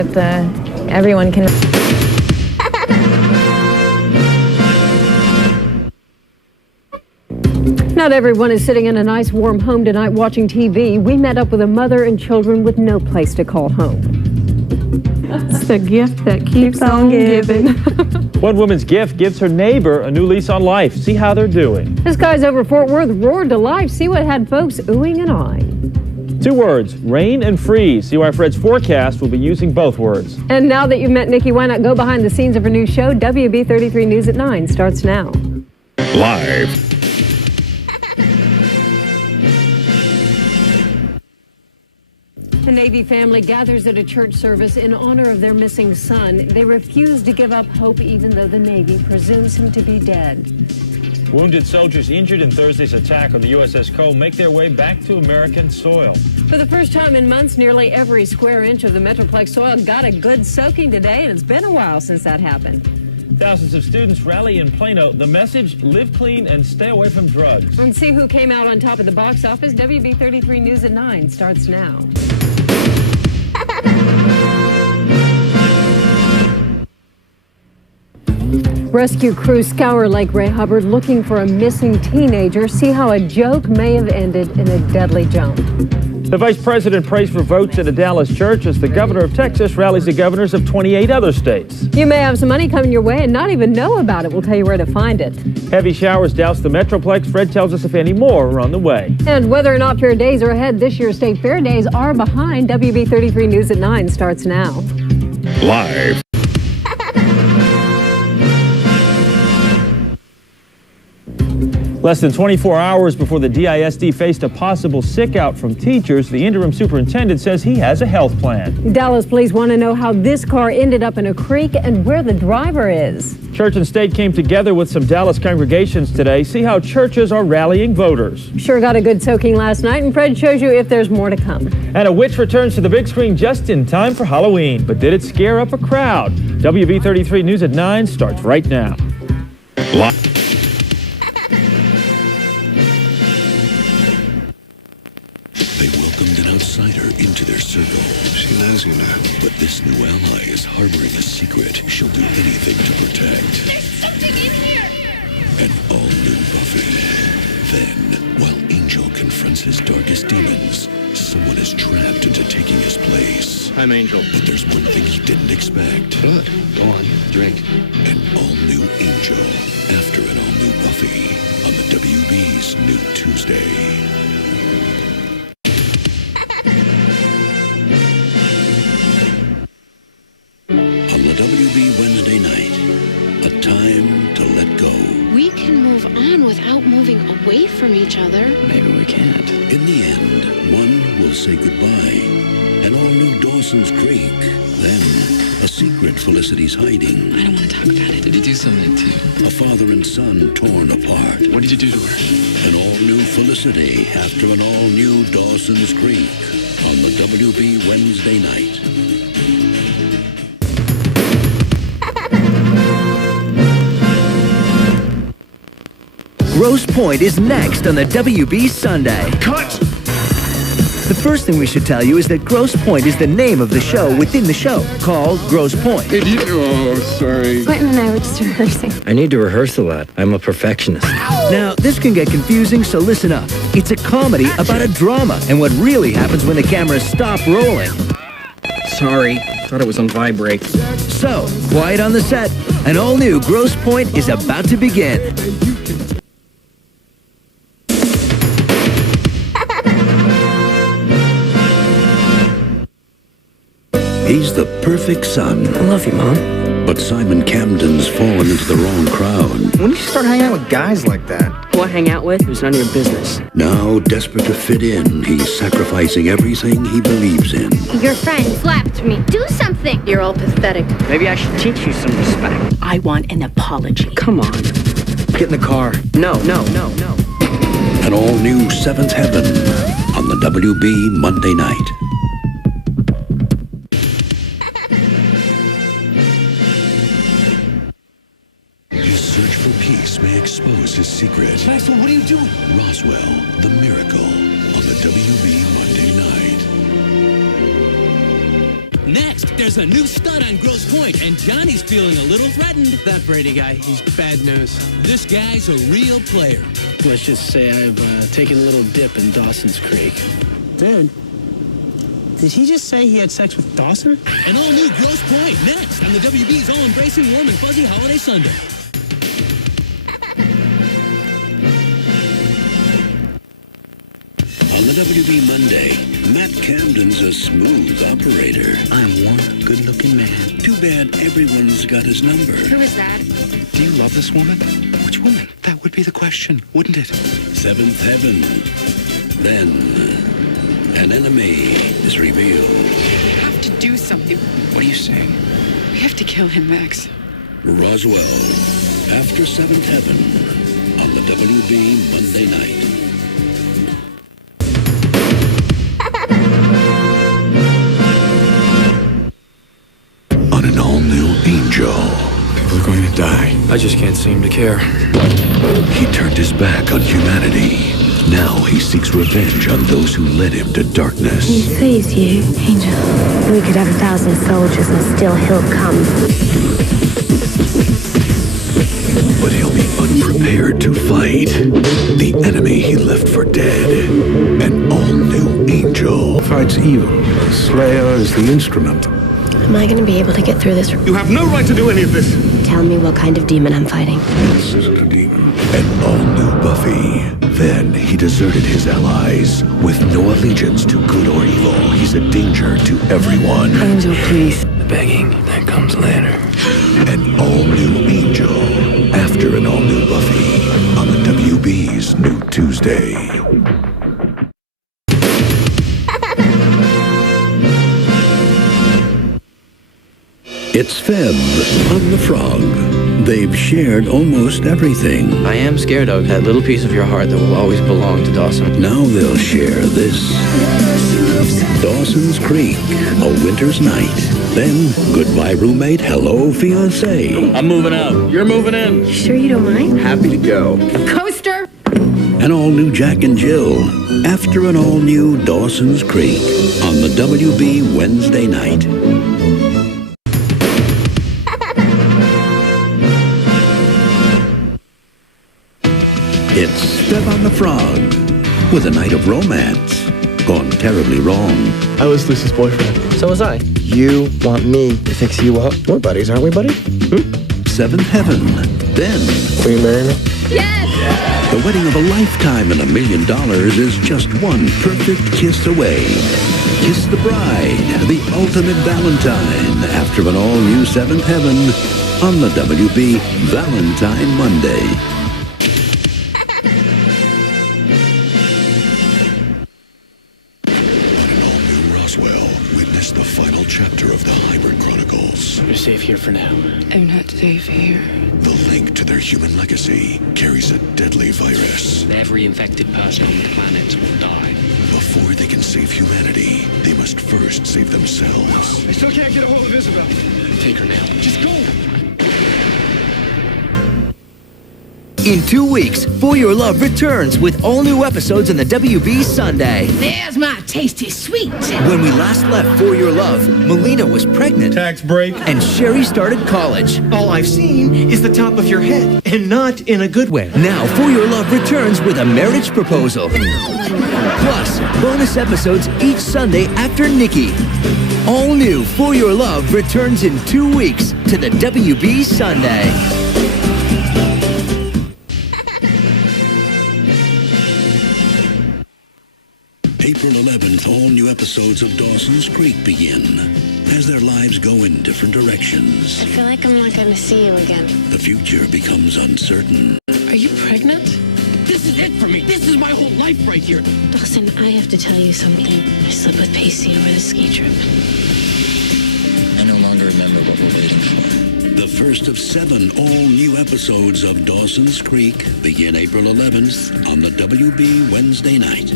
Everyone can. Not everyone is sitting in a nice warm home tonight watching TV. We met up with a mother and children with no place to call home. It's the gift that keeps on giving. One woman's gift gives her neighbor a new lease on life. See how they're doing. The skies over Fort Worth roared to life. See what had folks oohing and eyeing. 2 words, rain and freeze. See why Fred's forecast will be using both words. And now that you've met Nikki, why not go behind the scenes of her new show? WB 33 News at 9 starts now. Live. A Navy family gathers at a church service in honor of their missing son. They refuse to give up hope even though the Navy presumes him to be dead. Wounded soldiers injured in Thursday's attack on the USS Cole make their way back to American soil. For the first time in months, nearly every square inch of the Metroplex soil got a good soaking today, and it's been a while since that happened. Thousands of students rally in Plano. The message, live clean and stay away from drugs. And see who came out on top of the box office. WB 33 News at 9 starts now. Rescue crews scour Lake Ray Hubbard looking for a missing teenager. See how a joke may have ended in a deadly jump. The vice president prays for votes at a Dallas church as the governor of Texas rallies the governors of 28 other states. You may have some money coming your way and not even know about it. We'll tell you where to find it. Heavy showers douse the Metroplex. Fred tells us if any more are on the way. And whether or not fair days are ahead, this year's state fair days are behind. WB 33 News at 9 starts now. Live. Less than 24 hours before the DISD faced a possible sick out from teachers, the interim superintendent says he has a health plan. Dallas police want to know how this car ended up in a creek and where the driver is. Church and state came together with some Dallas congregations today. See how churches are rallying voters. Sure got a good soaking last night, and Fred shows you if there's more to come. And a witch returns to the big screen just in time for Halloween. But did it scare up a crowd? WB 33 News at 9 starts right now. Live. They welcomed an outsider into their circle. She knows you now. But this new ally is harboring a secret she'll do anything to protect. There's something in here! An all-new Buffy. Then, while Angel confronts his darkest demons, someone is trapped into taking his place. I'm Angel. But there's one thing he didn't expect. Blood. Go on, drink. An all-new Angel. After an all-new Buffy. On the WB's New Tuesday. On the WB Wednesday night, a time to let go. We can move on without moving away from each other. Maybe we can't. In the end, one will say goodbye. An all-new Dawson's Creek. Then, a secret Felicity's hiding. I don't want to talk about it. Did you do something to? A father and son torn apart. What did you do to her? An all-new Felicity after an all-new Dawson's Creek. On the WB Wednesday night. Grosse Pointe is next on the WB Sunday. Cut! The first thing we should tell you is that Grosse Pointe is the name of the show within the show, called Grosse Pointe. Oh, sorry. Quentin and I were just rehearsing. I need to rehearse a lot. I'm a perfectionist. Now, this can get confusing, so listen up. It's a comedy about a drama and what really happens when the cameras stop rolling. Sorry, thought it was on vibrate. So, quiet on the set. An all-new Grosse Pointe is about to begin. He's the perfect son. I love you, Mom. But Simon Camden's fallen into the wrong crowd. When did you start hanging out with guys like that? Who I hang out with? It was none of your business. Now, desperate to fit in, he's sacrificing everything he believes in. Your friend slapped me. Do something! You're all pathetic. Maybe I should teach you some respect. I want an apology. Come on. Get in the car. No. An all-new Seventh Heaven on the WB Monday night. His search for peace may expose his secret. Maxwell, what are you doing? Roswell, the miracle on the WB Monday night. Next, there's a new stud on Grosse Pointe, and Johnny's feeling a little threatened. That Brady guy, he's bad news. This guy's a real player. Let's just say I've taken a little dip in Dawson's Creek. Dude, did he just say he had sex with Dawson? An all-new Grosse Pointe next on the WB's all-embracing warm and fuzzy holiday Sunday. On the WB Monday, Matt Camden's a smooth operator. I'm one good-looking man. Too bad everyone's got his number. Who is that? Do you love this woman? Which woman? That would be the question, wouldn't it? Seventh Heaven. Then, an enemy is revealed. We have to do something. What are you saying? We have to kill him, Max. Roswell, after Seventh Heaven, on the WB Monday night. On an all-new Angel. People are going to die. I just can't seem to care. He turned his back on humanity. Now he seeks revenge on those who led him to darkness. He saves you, Angel. We could have 1,000 soldiers and still he'll come. But he'll be unprepared to fight the enemy he left for dead. An all-new Angel. Fights evil. The Slayer is the instrument. Am I going to be able to get through this? You have no right to do any of this. Tell me what kind of demon I'm fighting. This isn't a demon. An all-new Buffy. Then he deserted his allies. With no allegiance to good or evil, he's a danger to everyone. Angel, please. The begging, that comes later. An all-new Angel. After an all-new Buffy. On the WB's New Tuesday. It's Feb on the Frog. They've shared almost everything. I am scared of that little piece of your heart that will always belong to Dawson. Now they'll share this. Dawson's Creek, A Winter's Night. Then, goodbye roommate, hello fiancé. I'm moving out. You're moving in. You sure you don't mind? Happy to go. Coaster! An all-new Jack and Jill. After an all-new Dawson's Creek. On the WB Wednesday night. It's Step on the Frog, with a night of romance gone terribly wrong. I was Lucy's boyfriend. So was I. You want me to fix you up? We're buddies, aren't we, buddy? Seventh Heaven. Then, Will you marry me? Yes! the wedding of a lifetime and $1 million is just one perfect kiss away. Kiss the bride, the ultimate Valentine, after an all-new Seventh Heaven on the WB Valentine Monday. The final chapter of the Hybrid Chronicles. You're safe here for now. I'm not safe here. The link to their human legacy carries a deadly virus. Every infected person on the planet will die. Before they can save humanity, they must first save themselves. I still can't get a hold of Isabel. Take her now. Just go. In 2 weeks, For Your Love returns with all new episodes on the WB Sunday. There's my tasty sweet. When we last left For Your Love, Melina was pregnant. Tax break. And Sherry started college. All I've seen is the top of your head, and not in a good way. Now For Your Love returns with a marriage proposal. Plus, bonus episodes each Sunday after Nikki. All new For Your Love returns in 2 weeks to the WB Sunday. April 11th, all new episodes of Dawson's Creek begin as their lives go in different directions. I feel like I'm not going to see you again. The future becomes uncertain. Are you pregnant? This is it for me. This is my whole life right here. Dawson, I have to tell you something. I slept with Pacey over the ski trip. I no longer remember what we're waiting for. The first of 7 all-new episodes of Dawson's Creek begin April 11th on the WB Wednesday night.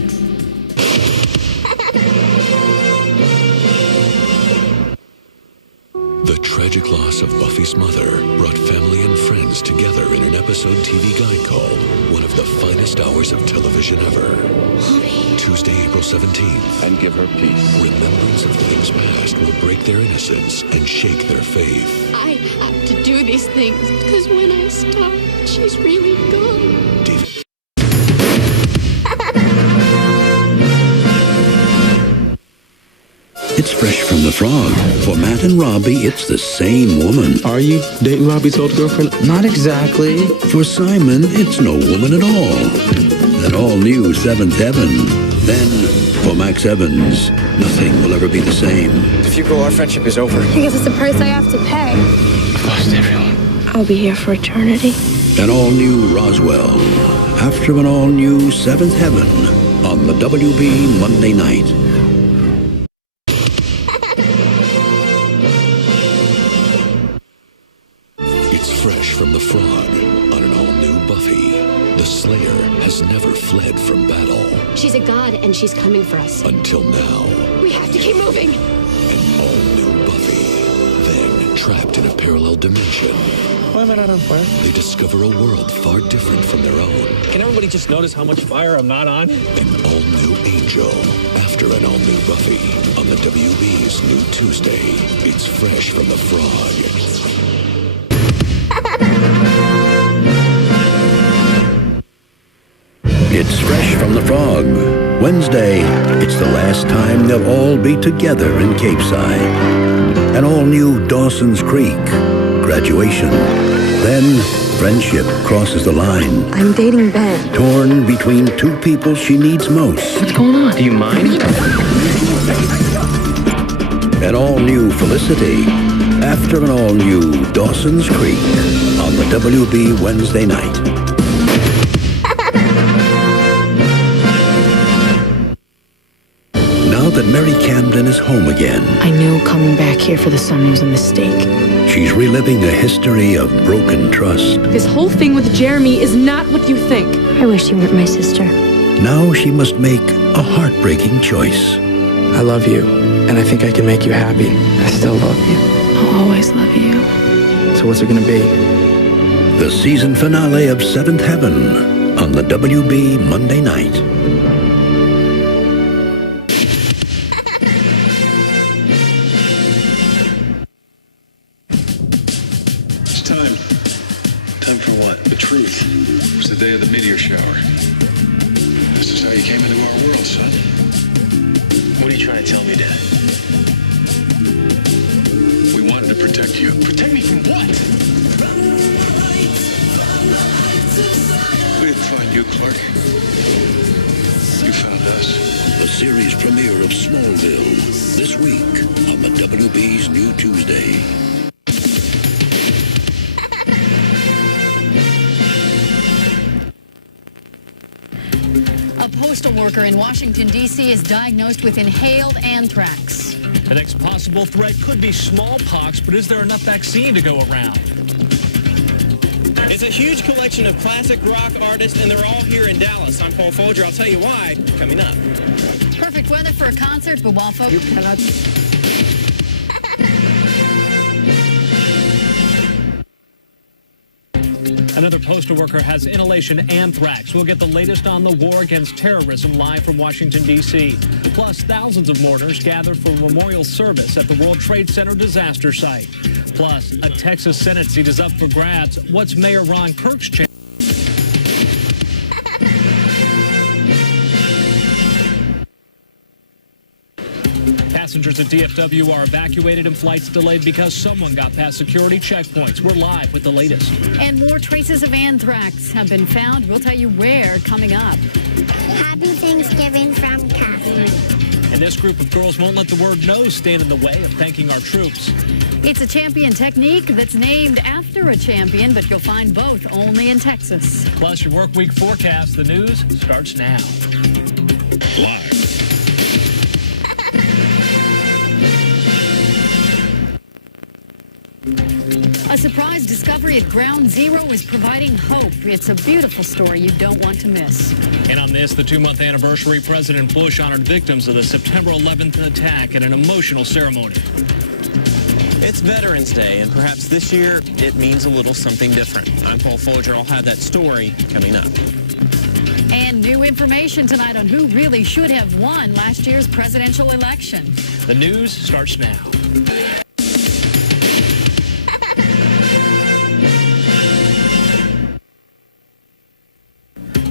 The tragic loss of Buffy's mother brought family and friends together in an episode TV guide called One of the Finest Hours of Television Ever. Mommy. Tuesday, April 17th. And give her peace. Remembrance of things past will break their innocence and shake their faith. I have to do these things because when I stop, she's really gone. David. It's fresh from the frog. For Matt and Robbie, it's the same woman. Are you dating Robbie's old girlfriend? Not exactly. For Simon, it's no woman at all. An all-new Seventh Heaven. Then, for Max Evans, nothing will ever be the same. If you go, our friendship is over. I guess it's the price I have to pay. I've lost everyone. I'll be here for eternity. An all-new Roswell. After an all-new Seventh Heaven on the WB Monday night. Fresh from the frog on an all-new Buffy. The Slayer has never fled from battle. She's a god and she's coming for us. Until now. We have to keep moving. An all-new Buffy. Then, trapped in a parallel dimension. Why am I not on fire? They discover a world far different from their own. Can everybody just notice how much fire I'm not on? An all-new Angel. After an all-new Buffy. On the WB's new Tuesday. It's Fresh from the Frog. It's Fresh from the Frog. Wednesday, it's the last time they'll all be together in Capeside. An all-new Dawson's Creek. Graduation. Then, friendship crosses the line. I'm dating Ben. Torn between two people she needs most. What's going on? Do you mind? An all-new Felicity. After an all-new Dawson's Creek. On the WB Wednesday night. Now that Mary Camden is home again, I knew coming back here for the summer was a mistake. she's reliving a history of broken trust. This whole thing with Jeremy is not what you think. I wish you weren't my sister. Now she must make a heartbreaking choice. I love you, and I think I can make you happy. I still love you. I'll always love you. So what's it gonna be? The season finale of Seventh Heaven on the WB Monday night. It's time. Time for what? The truth. It was the day of the meteor shower. This is how you came into our world, son. What are you trying to tell me, Dad? We wanted to protect you. Protect me from what? We didn't find you, Clark. You found us. The series premiere of Smallville this week on the WB's new Tuesday. A postal worker in Washington, D.C. is diagnosed with inhaled anthrax. The next possible threat could be smallpox, but is there enough vaccine to go around? It's a huge collection of classic rock artists, and they're all here in Dallas. I'm Paul Folger. I'll tell you why coming up. Perfect weather for a concert, but while folks... You cannot... Another postal worker has inhalation anthrax. We'll get the latest on the war against terrorism live from Washington, D.C. Plus, thousands of mourners gathered for a memorial service at the World Trade Center disaster site. Plus, a Texas Senate seat is up for grabs. What's Mayor Ron Kirk's chance? Passengers at DFW are evacuated and flights delayed because someone got past security checkpoints. We're live with the latest. And more traces of anthrax have been found. We'll tell you where coming up. Happy Thanksgiving from Catherine. And this group of girls won't let the word no stand in the way of thanking our troops. It's a champion technique that's named after a champion, but you'll find both only in Texas. Plus, your work week forecast. The news starts now. Live. A surprise discovery at Ground Zero is providing hope. It's a beautiful story you don't want to miss. And on this, the 2-month anniversary, President Bush honored victims of the September 11th attack at an emotional ceremony. It's Veterans Day, and perhaps this year it means a little something different. I'm Paul Folger. I'll have that story coming up. And new information tonight on who really should have won last year's presidential election. The news starts now.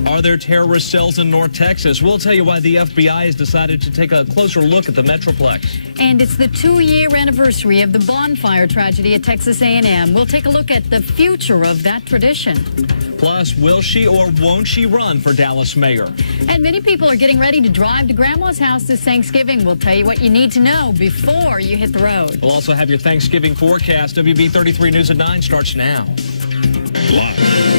Are there terrorist cells in North Texas? We'll tell you why the FBI has decided to take a closer look at the Metroplex. And it's the 2-year anniversary of the bonfire tragedy at Texas A&M. We'll take a look at the future of that tradition. Plus, will she or won't she run for Dallas mayor? And many people are getting ready to drive to Grandma's house this Thanksgiving. We'll tell you what you need to know before you hit the road. We'll also have your Thanksgiving forecast. WB 33 News at 9 starts now. Live.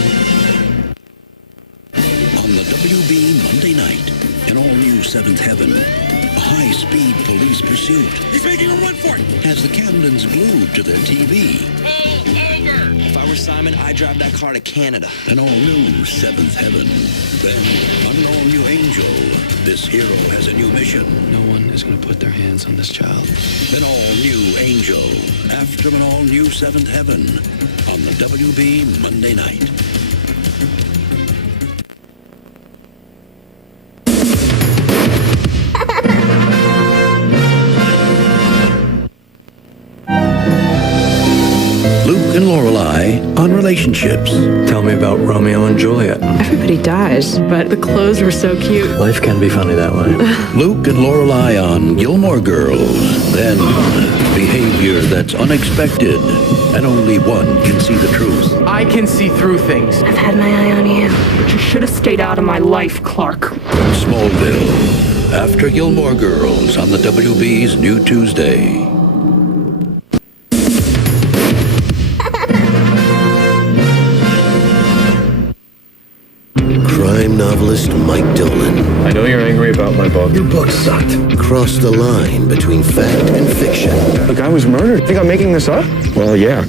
On the WB Monday night, an all-new Seventh Heaven, a high-speed police pursuit. He's making a run for it. Has the Camdens glued to their TV. Pull over. If I were Simon, I'd drive that car to Canada. An all-new Seventh Heaven. Then, on an all-new Angel, this hero has a new mission. No one is going to put their hands on this child. An all-new Angel, after an all-new Seventh Heaven, on the WB Monday night. Luke and Lorelai on relationships. Tell me about Romeo and Juliet. Everybody dies, but the clothes were so cute. Life can be funny that way. Luke and Lorelai on Gilmore Girls. Then behavior that's unexpected, and only one can see the truth. I can see through things. I've had my eye on you. But you should have stayed out of my life, Clark. Smallville. After Gilmore Girls on the WB's new Tuesday. Crime novelist Mike Dolan. I know you're angry about my book. Your book sucked. Crossed the line between fact and fiction. The guy was murdered. Think I'm making this up? Well, yeah.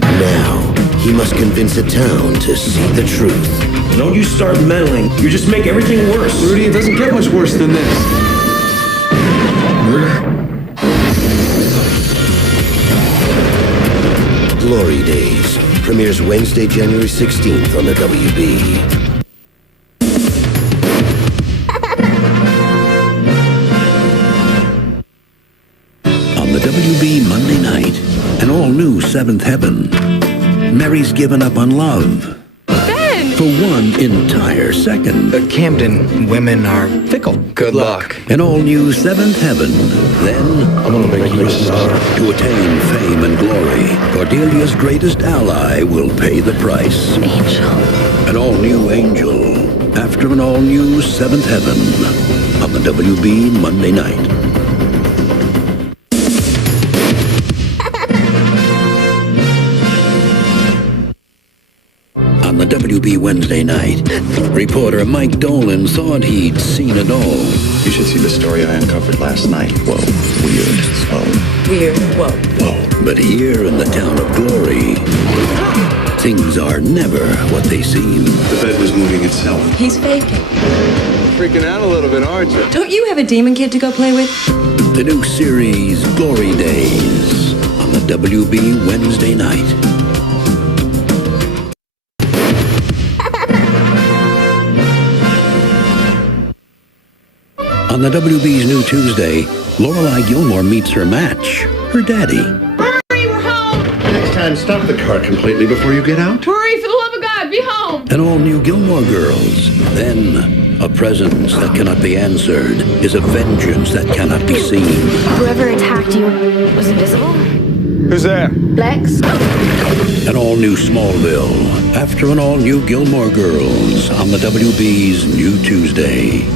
Now, he must convince a town to see the truth. Don't you start meddling. You just make everything worse. Rudy, it doesn't get much worse than this. Murder? Glory Days premieres Wednesday, January 16th on the WB. On the WB Monday night, an all-new Seventh Heaven. Mary's given up on love. Ben! For one entire second. The Camden women are fickle. Good luck. An all-new Seventh Heaven. Then, I'm gonna make you a star. to attain fame and glory, Cordelia's greatest ally will pay the price. Angel. An all-new Angel. After an all-new Seventh Heaven. On the WB Monday night. On the WB Wednesday night, reporter Mike Dolan thought he'd seen it all. You should see the story I uncovered last night. Whoa, weird. Whoa. Weird. Whoa. Whoa. But here in the town of Glory, things are never what they seem. The bed was moving itself. He's faking. Freaking out a little bit, aren't you? Don't you have a demon kid to go play with? The new series, Glory Days, on the WB Wednesday night. On the WB's new Tuesday, Lorelai Gilmore meets her match, her daddy. Hurry, we're home! Next time, stop the car completely before you get out. Hurry, for the love of God, be home! And all new Gilmore Girls. Then, a presence that cannot be answered is a vengeance that cannot be seen. Whoever attacked you was invisible? Who's there? Lex? An all-new Smallville. After an all-new Gilmore Girls on the WB's new Tuesday.